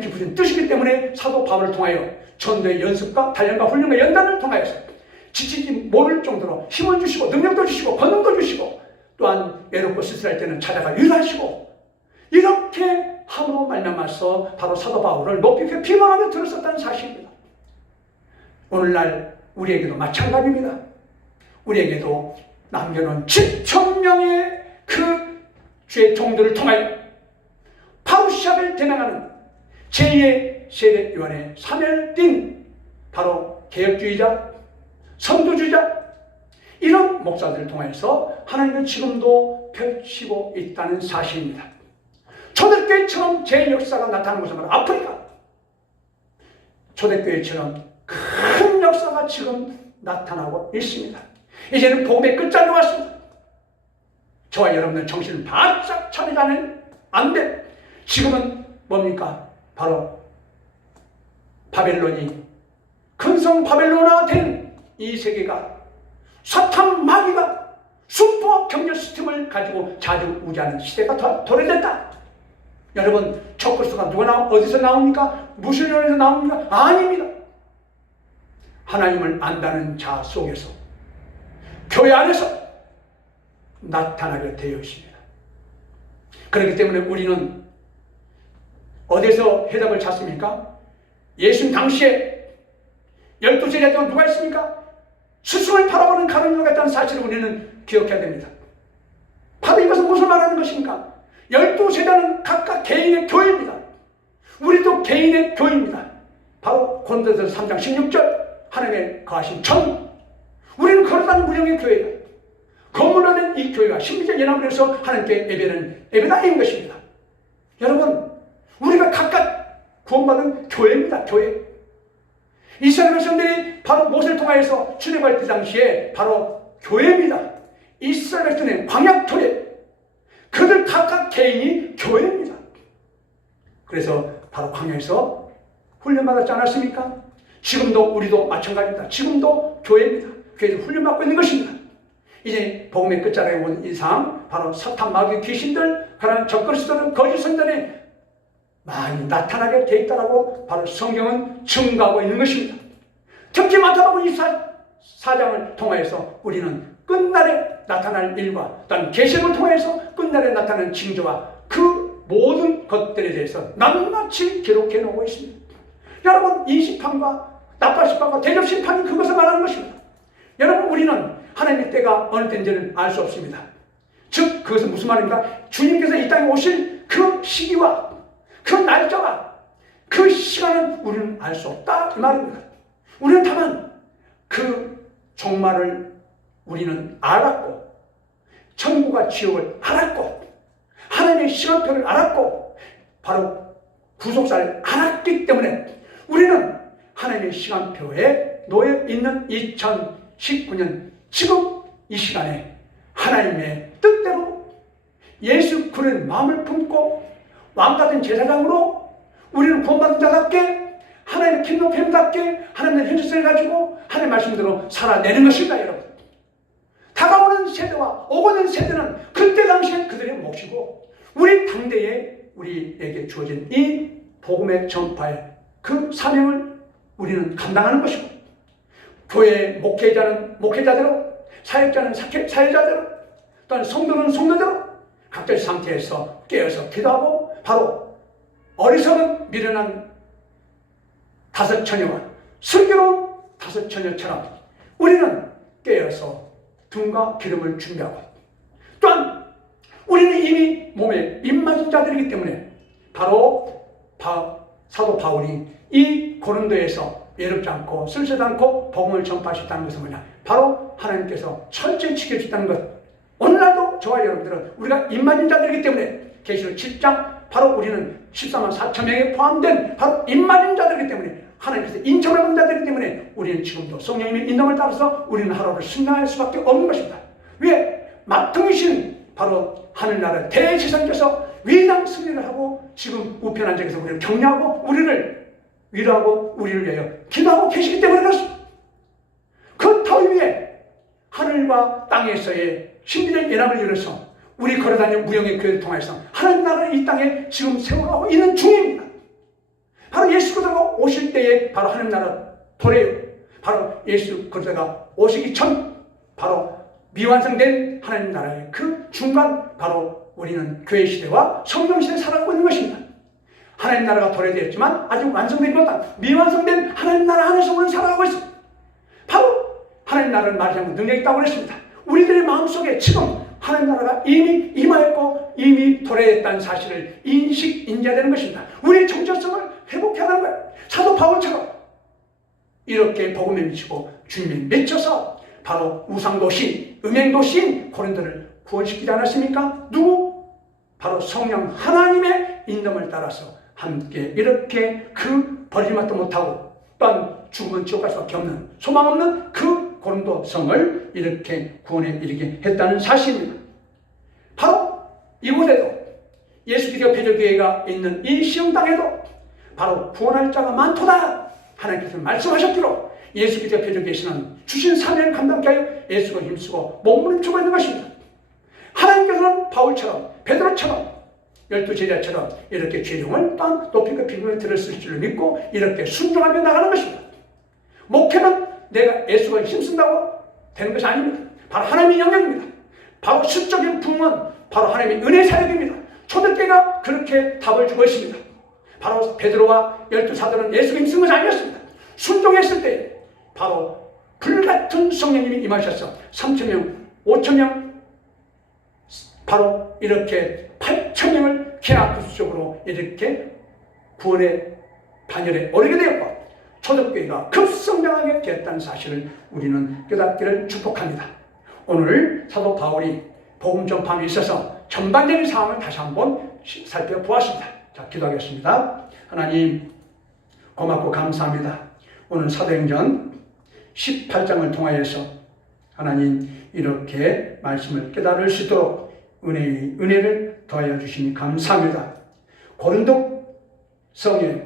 깊으신 뜻이기 때문에 사도 바울을 통하여 전도의 연습과 단련과 훈련과 연단을 통하여서 지치지 모를 정도로 힘을 주시고 능력도 주시고 권능도 주시고 또한 외롭고 쓸쓸할 때는 찾아가 위로하시고 이렇게 함으로 말미암아서 바로 사도 바울을 높이 비방하게 들었었다는 사실입니다. 오늘날 우리에게도 마찬가지입니다. 우리에게도 남겨놓은 7천 명의 그 주의 종들을 통하여 파루시아를 대명하는 제2의 세대 요한의 사면을 띈 바로 개혁주의자, 선도주의자 이런 목사들을 통해서 하나님은 지금도 펼치고 있다는 사실입니다. 초대교회처럼 제 역사가 나타나는 것은 바로 아프리카. 초대교회처럼 큰 역사가 지금 나타나고 있습니다. 이제는 복음의 끝자리 왔습니다. 저와 여러분들 정신을 바짝 차리자는 안 돼. 지금은 뭡니까? 바로 바벨론이 큰성 바벨로나 된이 세계가 사탄 마귀가 슈퍼 경제 시스템을 가지고 자주 우지하는 시대가 더 도래됐다. 여러분 적그리스도가 누가 나 어디서 나옵니까? 무슨 연에서 나옵니까? 아닙니다. 하나님을 안다는 자 속에서 교회 안에서 나타나게 되어 있습니다. 그렇기 때문에 우리는 어디서 해답을 찾습니까? 예수님 당시에 열두 제자들 누가 있습니까? 스승을 바라보는 가르침을 갖다는 사실을 우리는 기억해야 됩니다. 바로 이것은 무슨 말하는 것입니까? 열두 세자는 각각 개인의 교회입니다. 우리도 개인의 교회입니다. 바로 고린도서 3장 16절 하나님의 거하신 천 우리는 걸어다니는 무령의 교회다. 건물로 된 이 교회가 신비적 연합을 해서 하나님께 예배는 예배다인 것입니다. 여러분 우리가 각각 구원받은 교회입니다. 교회. 이스라엘 백성들이 바로 모세를 통하여서 출애굽할 때 당시에 바로 교회입니다. 이스라엘 백성의 광약 교회. 그들 각각 개인이 교회입니다. 그래서 바로 광야에서 훈련받았지 않았습니까? 지금도 우리도 마찬가지입니다. 지금도 교회입니다. 교회에서 훈련받고 있는 것입니다. 이제 복음의 끝자락에 온 이상 바로 사탄 마귀 귀신들 그런 적그리스도는 거짓 선전에 많이 나타나게 돼 있다라고 바로 성경은 증가하고 있는 것입니다. 특히 마태복음 24장을 통하여서 우리는 끝날에 나타날 일과 또한 계시를 통해서 끝날에 나타나는 징조와 그 모든 것들에 대해서 낱낱이 기록해 놓고 있습니다. 여러분 이 심판과 나팔 심판과 대접 심판이 그것을 말하는 것입니다. 여러분 우리는 하나님의 때가 어느 때인지는 알수 없습니다. 즉 그것은 무슨 말입니까? 주님께서 이 땅에 오실 그 시기와 그 날짜와 그 시간은 우리는 알 수 없다 이 말입니다. 우리는 다만 그 종말을 우리는 알았고 천국과 지옥을 알았고 하나님의 시간표를 알았고 바로 구속사를 알았기 때문에 우리는 하나님의 시간표에 놓여 있는 2019년 지금 이 시간에 하나님의 뜻대로 예수 그리스도의 마음을 품고 왕 같은 제사장으로 우리는 구원받은 자답게 하나님의 킹덤 팸답게 하나님의 현실성을 가지고 하나님의 말씀대로 살아내는 것입니다 여러분. 다가오는 세대와 오고는 세대는 그때 당시에 그들의 몫이고 우리 당대에 우리에게 주어진 이 복음의 전파의 그 사명을 우리는 감당하는 것이고 교회 목회자는 목회자대로 사역자는 사회, 사회자대로 또한 성도는 성도대로 각자의 상태에서 깨어서 기도하고 바로 어리석은 미련한 다섯 처녀와 슬기로운 다섯 처녀처럼 우리는 깨어서 등과 기름을 준비하고 또한 우리는 이미 몸에 입맞은 자들이기 때문에 바로 바, 사도 바울이 이 고린도에서 외롭지 않고 쓸쓸하지 않고 복음을 전파하셨다는 것은 뭐냐? 바로 하나님께서 철저히 지켜주셨다는 것. 오늘날도 저와 여러분들은 우리가 입맞은 자들이기 때문에 계시록 7장 바로 우리는 14만 4천 명에 포함된 바로 입맞은 자들이기 때문에 하나님께서 인정을 받은 자들이기 때문에 우리는 지금도 성령님의 인도을 따라서 우리는 하루를 순종할 수밖에 없는 것입니다. 왜? 막통이신 바로 하늘나라 대지선께서 위대한 승리를 하고 지금 우편한 적에서 우리를 격려하고 우리를 위로하고 우리를 위하여 기도하고 계시기 때문에 그렇습니다. 그터 위에 하늘과 땅에서의 신비적 연합을 이루어서 우리 걸어다니는 무형의 교회를 통해서 하나님 나라를 이 땅에 지금 세워가고 있는 중입니다. 예수 그리스도가 오실 때에 바로 하나님 나라 도래요. 바로 예수 그리스도가 오시기 전 바로 미완성된 하나님 나라의 그 중간 바로 우리는 교회 시대와 성령 시대 살아가고 있는 것입니다. 하나님 나라가 도래되었지만 아직 완성되지 못한 미완성된 하나님 나라 안에서 우리는 살아가고 있습니다. 바로 하나님 나라를 말하자면 능력이 있다고 그랬습니다. 우리들의 마음속에 지금 하나님 나라가 이미 임하였고 이미 도래했다는 사실을 인식, 인지해야 되는 것입니다. 우리의 정체성을 회복해야 하는 거예요. 사도 바울처럼 이렇게 복음에 미치고 주님에 맺혀서 바로 우상도시, 음행도시인 고린도를 구원시키지 않았습니까? 누구? 바로 성령 하나님의 인dom을 따라서 함께 이렇게 그 버림받도 못하고 또한 죽은 지옥 갈 수 밖에 없는 소망 없는 그 고린도 성을 이렇게 구원에 이르게 했다는 사실입니다. 바로 이곳에도 예수 기도 표적교회가 있는 이 시험 땅에도 바로 구원할 자가 많도다 하나님께서 말씀하셨기로 예수 기도 표적교회에서는 주신 사명을 감당케 하여 예수가 힘쓰고 몸부림치고 있는 것입니다. 하나님께서는 바울처럼 베드로처럼 열두 제자처럼 이렇게 재령을 또한 높이고 비밀을 들었을 줄을 믿고 이렇게 순종하며 나가는 것입니다. 목회는 내가 예수가 힘쓴다고 되는 것이 아닙니다. 바로 하나님의 영역입니다. 바로 실적인 부흥은 바로 하나님의 은혜 사역입니다. 초대교회가 그렇게 답을 주고 있습니다. 바로 베드로와 열두 사도는 예수가 힘쓴 것이 아니었습니다. 순종했을 때 바로 불같은 성령님이 임하셔서 3천명, 5천명 바로 이렇게 8천명을 기하급수적으로 이렇게 구원의 반열에 오르게 되었고 초대교회가 급성장하게 되었다는 사실을 우리는 깨닫기를 축복합니다. 오늘 사도 바울이 복음 전파에 있어서 전반적인 상황을 다시 한번 살펴보았습니다. 자, 기도하겠습니다. 하나님, 고맙고 감사합니다. 오늘 사도행전 18장을 통하여서 하나님 이렇게 말씀을 깨달을 수 있도록 은혜의 은혜를 더하여 주시니 감사합니다. 고린도 성에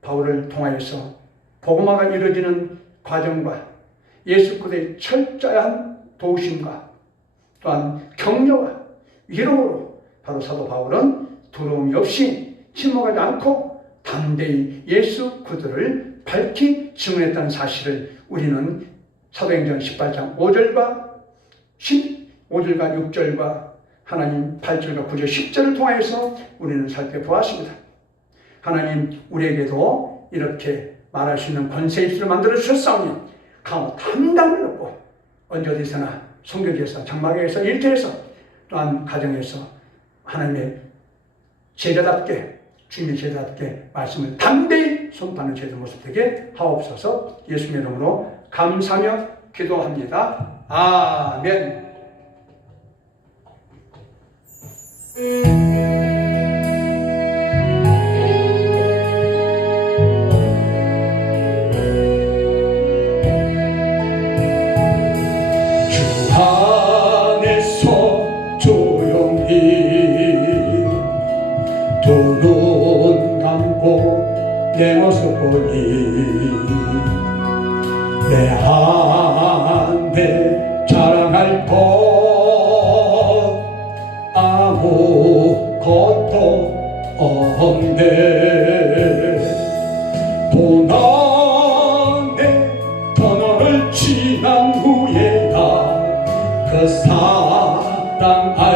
바울을 통하여서 복음화가 이루어지는 과정과 예수 그리스도의 철저한 도우심과 또한 격려와 위로로 바로 사도 바울은 두려움이 없이 침묵하지 않고 담대히 예수 그들을 밝히 증언했다는 사실을 우리는 사도행전 18장 5절과 15절과 6절과 하나님 8절과 9절 10절을 통하여서 우리는 살펴보았습니다. 하나님 우리에게도 이렇게 말할 수 있는 권세 입술을 만들어 주셨사오니 강호 담당을 놓고 언제 어디서나 성교지에서 장막에서 일터에서 또한 가정에서 하나님의 제자답게 주님의 제자답게 말씀을 담대히 손파는 제자 모습 되게 하옵소서 예수님의 이름으로 감사하며 기도합니다. 아멘.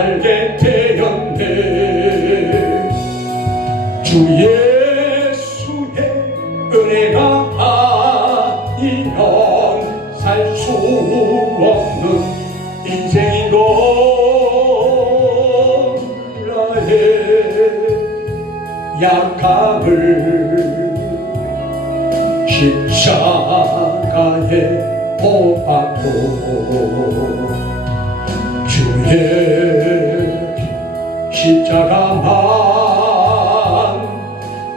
알게 되었네 주 예수의 은혜가 아니면 살 수 없는 인생이고 나의 약함을 십자가에 못 박고 주의 십자가만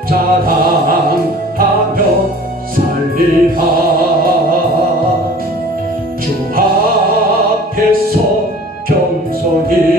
자랑하며 살리라. 주 앞에서 겸손히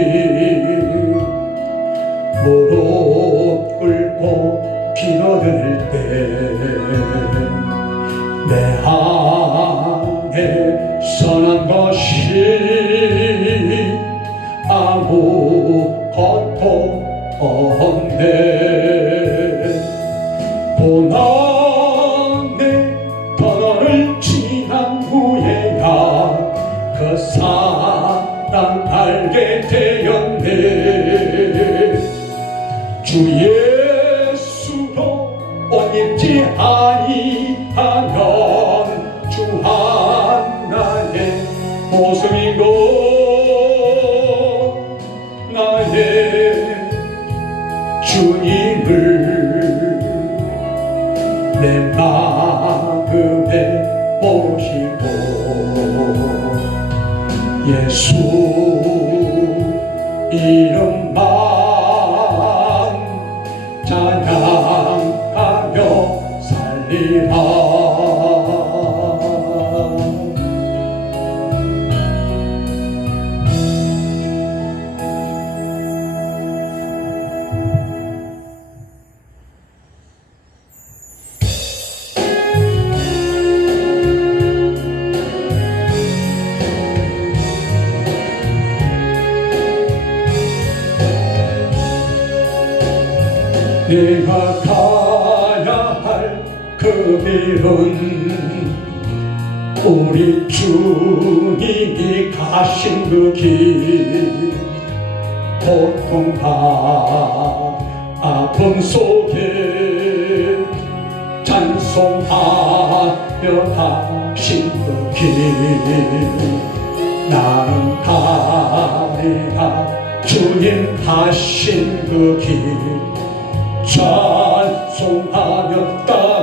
가신 그길 고통과 아픔 속에 찬송하며 가신 그 길. 나는 가리라 주님 가신 그길. 찬송하며 따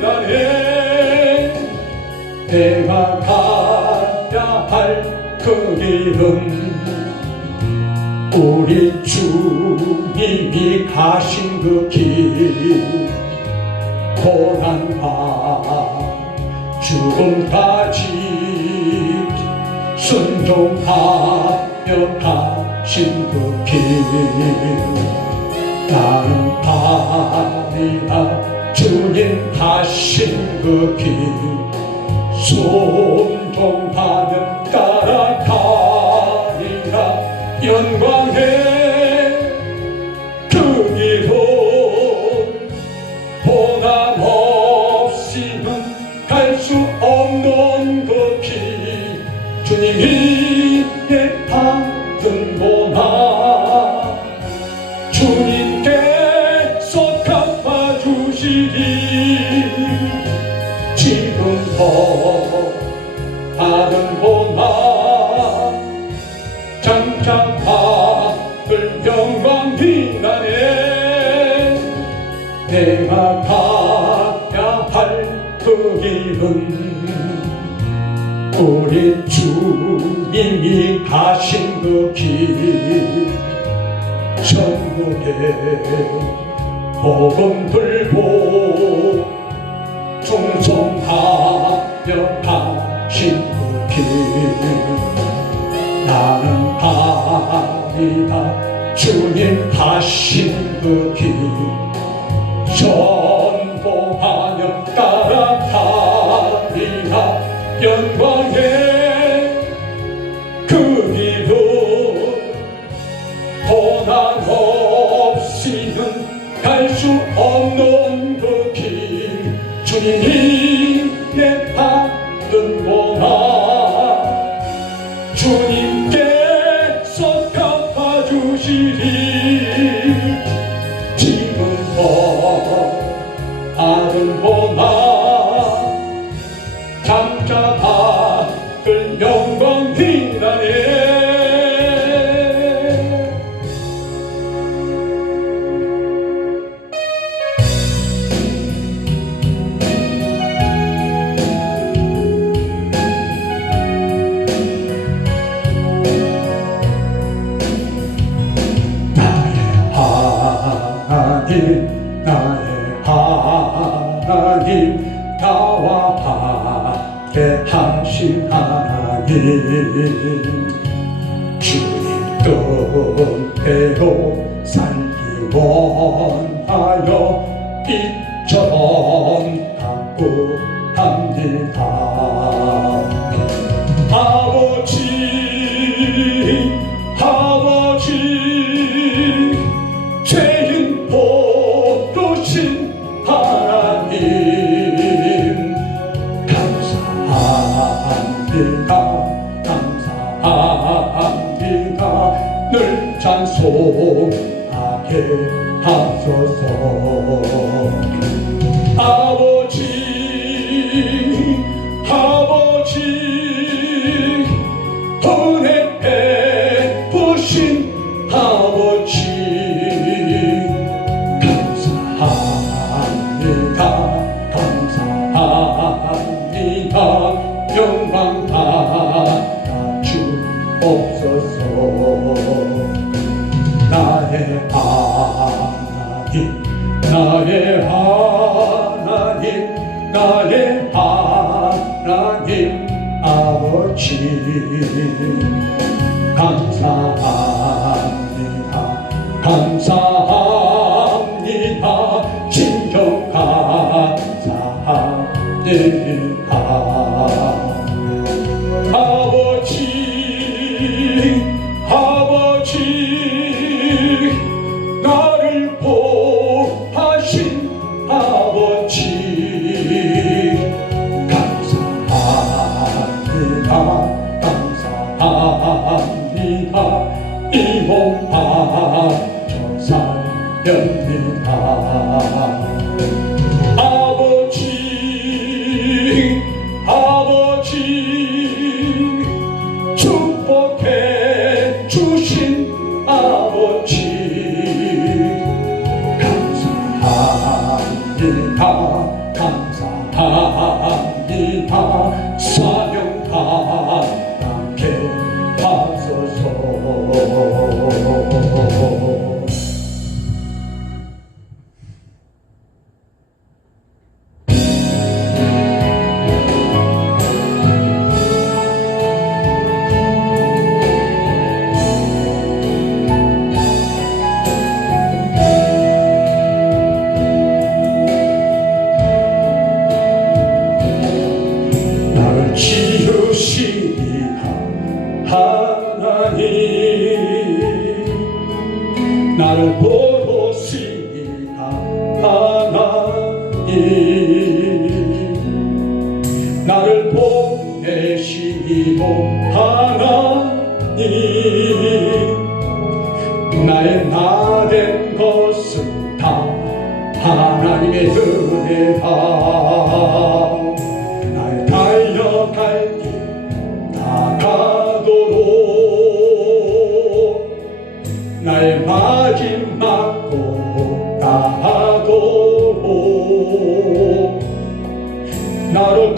나네 내가 가야 할 그 길은 우리 주님이 가신 그 길. 고난과 죽음까지 순종하며 가신 그 길. 나는 가리라 가신 그 길. 순종하며 따라가리라. 영광의 그 길로 신그길 천국에 복음 들고 충성하며 가신 그길 나는 가리라 주님 그길 전보하며 따라가리라. 영광 고난 주님 하나님 나와 함께 하신 하나님. 주님 뜻대로 살기 원하여 이천 갖고 하소서. 감사합니다. 감사 ti. 마지막 고다 하도록. 나로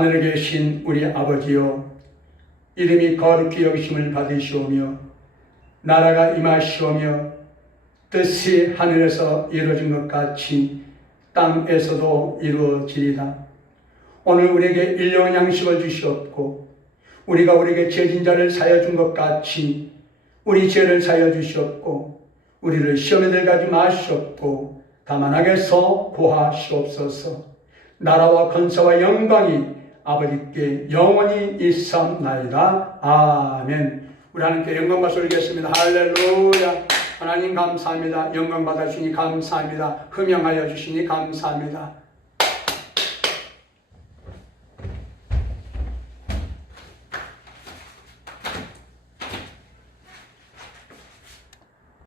하늘에 계신 우리 아버지여 이름이 거룩히 여기심을 받으시오며 나라가 임하시오며 뜻이 하늘에서 이루어진 것 같이 땅에서도 이루어지리다. 오늘 우리에게 일용의 양식을 주시옵고 우리가 우리에게 죄진 자를 사여 준 것 같이 우리 죄를 사여 주시옵고 우리를 시험에 들가지 마시옵고 다만 악에서 구하시옵소서 나라와 건사와 영광이 아버지께 영원히 있사옵나이다. 아멘. 우리 하나님께 영광 받아 올리겠습니다. 할렐루야. 하나님 감사합니다. 영광 받아 주시니 감사합니다. 흠양하여 주시니 감사합니다